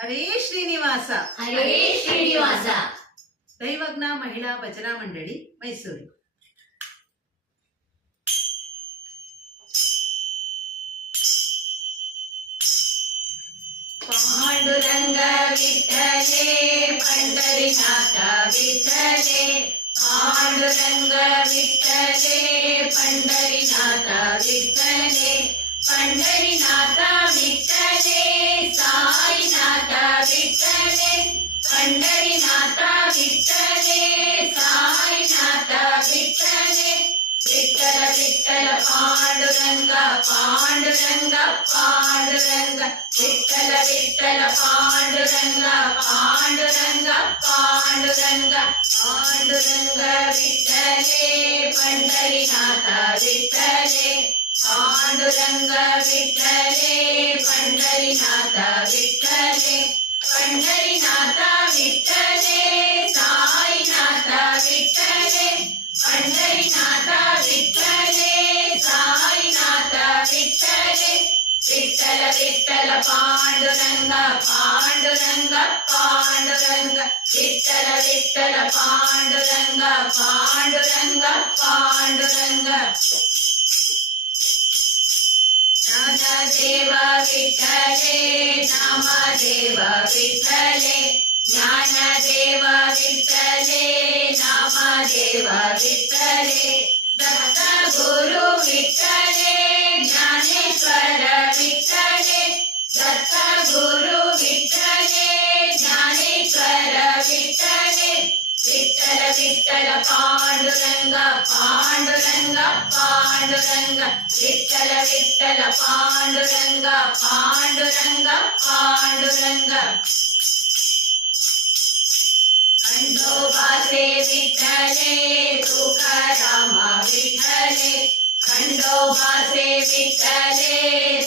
हरे श्रीनिवासा। हरे श्रीनिवासा। दैवज्ञा महिला भजना मंडळी मैसूर. पांडुरंग विठ्ठले पंढरीनाथा विठ्ठले पांडुरंग विठ्ठले पंढरीनाथा विठ्ठले पंढरीनाथ பண்டரிநாதா விட்டலே சாய்நாதா விட்டலே விட்டல விட்டல பாண்டுரங்க பாண்டுரங்க பாண்டுரங்க. விட்டல விட்டல பாண்டுரங்க பாண்டுரங்க பாண்டுரங்க. பாண்டுரங்க விட்டலே பண்டரிநாதா விட்டலே பாண்டுரங்க விட்டலே விட்டல விட்டல பாண்டுரங்க பாண்டுரங்க பாண்டுரங்க விட்டல விட்டல பாண்டுரங்க பாண்டுரங்க பாண்டுரங்க நம தேவ விட்டலே நம தேவ விட்டலே ஞான தேவ விட்டலே நம தேவ விட்டலே పాండురంగ విత్తల విత్తల పాండురంగ పాండురంగ పాండురంగ. కండో బాసే విఠలే తుకారామ విఠలే. కండో బాసే విఠలే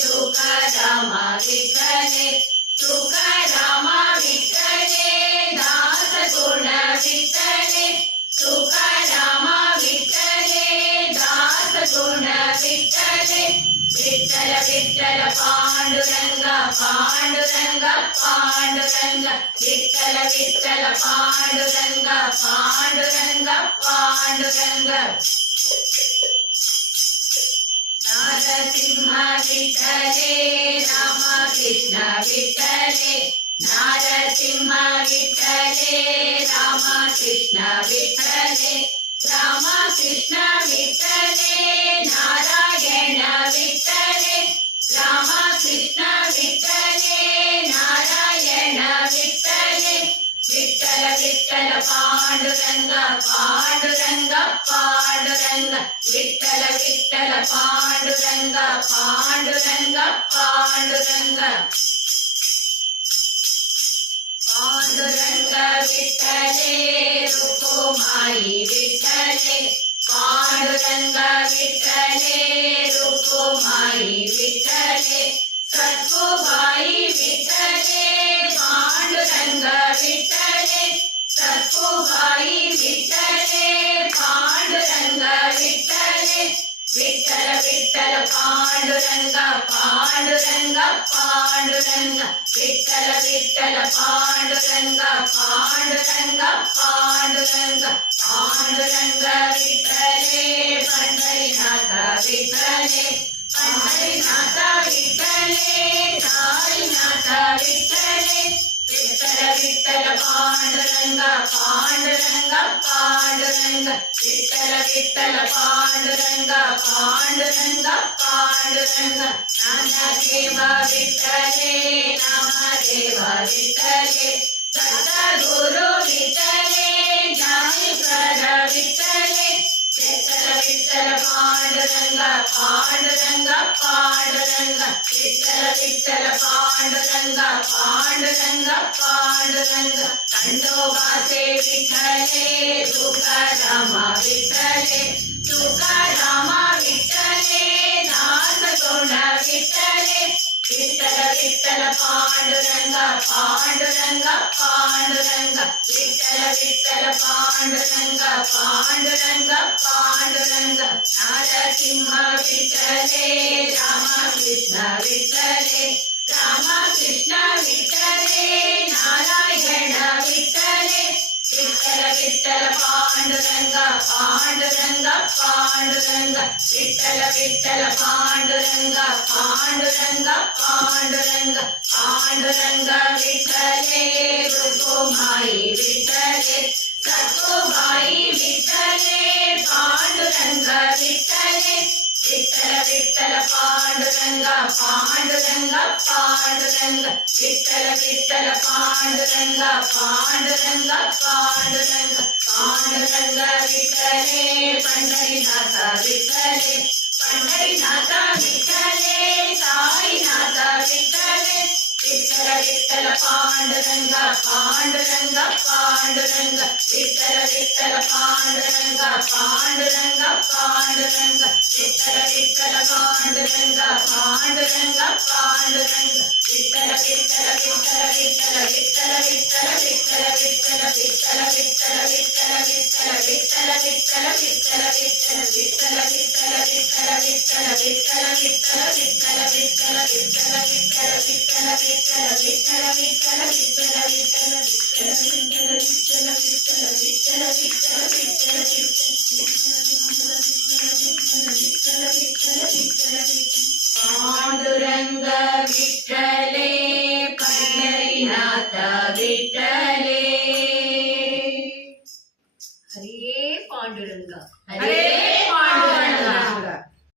తుకారామ విఠలే పాండురంగ పాండురంగ పాండురంగ విత్తల విత్తల పాండురంగ పాండురంగ పాండురంగ నారసింహ విఠలే రామ కృష్ణ విఠలే. నారసింహ విఠలే రామ కృష్ణ విఠ பாடுரங்க பாடுரங்க பாடுரங்க விட்டல விட்டல பாடுரங்க பாடுரங்க பாடுரங்க பாடுரங்க விட்டலே ருக்குமாயி விட்டலே பாடுரங்க விட்டலே ருக்குமாயி விட்டலே പാണ്ഡുരംഗ വിട്ടല വിട്ടല പാണ്ഡുരംഗ പാണ്ഡുരംഗ പാണ്ഡുരംഗ പാണ്ഡുരംഗ വിട്ടലേ പണ്ടരിനാഥ വിട്ടലേ. ಪಾಂಡುರಂಗ ಪಾಂಡುರಂಗ ಪಾಂಡುರಂಗ ವಿಠಲ ವಿಠಲ ಪಾಂಡುರಂಗ ಪಾಂಡುರಂಗ ಪಾಂಡುರಂಗ ನಾಮದೇವ ವಿಠಲೆ ನಾಮದೇವ ವಿಠಲೆ ದತ್ತ ಗುರು ವಿಠಲೆ ಜ್ಞಾನೇಶ್ವರ ವಿಠಲೆ பாண்டரங்க பாண்டரங்க பாண்டரங்க விட்டல விட்டல பாண்டரங்க பாண்டரங்க பாண்டரங்க தண்டோபாசே விட்டலே துக்கராமா விட்டலே துக்கராமா விட்டலே நாசகுண விட்டலே. விட்டல விட்டல பாண்டரங்க பாண்டரங்க பாண்டரங்க விட்டல విత్తల పాండరంగ పాండరంగ పాండరంగ. నారసింహ విచరే రామకృష్ణ విచరే రామకృష్ణ విచరే నారాయణ విచరే విత్తల విత్తల పాండరంగ పాండరంగ పాండరంగ. విత్తల విత్తల పాండరంగ పాండరంగ పాండరంగ పాండరంగ వితలే சத்தோமாய் விட்டலே சத்தோமாய் விட்டலே பாண்டுரங்க விட்டலே. விட்டல விட்டல பாண்டுரங்க பாண்டுரங்க பாண்டுரங்க விட்டல விட்டல பாண்டுரங்க பாண்டுரங்க பாண்டுரங்க பாண்டுரங்க விட்டலே பண்டரிநாத விட்டலே. பண்டரிநாத விட்டலே சாய்நாத விட்டலே. விட்டல விட்டல பாண்டுரங்க పాండురంగ పాండురంగ విత్తర విత్తర పాండురంగ పాండురంగ పాండురంగ விட்டல விட்டல விட்டல விட்டல விட்டல விட்டல விட்டல விட்டல விட்டல விட்டல விட்டல விட்டல விட்டல விட்டல பாண்டுரங்க விட்டலே பண்டரிநாத விட்டல.